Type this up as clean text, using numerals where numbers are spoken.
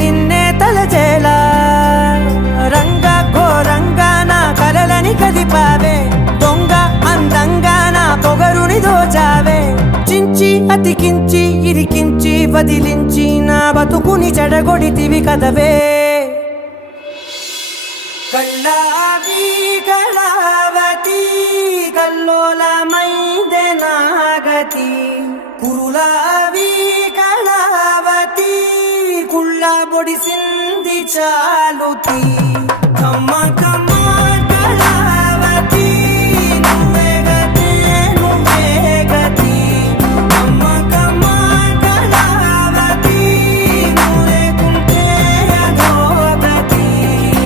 నిన్నే తలచేలా రంగ ఘోరంగా నా కలలని కదిపావే దొంగ అందంగా నా పొగరుని దోచావే చించి అతికించి ఇరికించి వదిలించి నా బతుకుని చెడగొడితివి కదవే కళ్ళావి కళావతి కల్లోలమైందే నాగతి కురులావి కళావతి కుళ్ళ బొడిసింది చాలుతి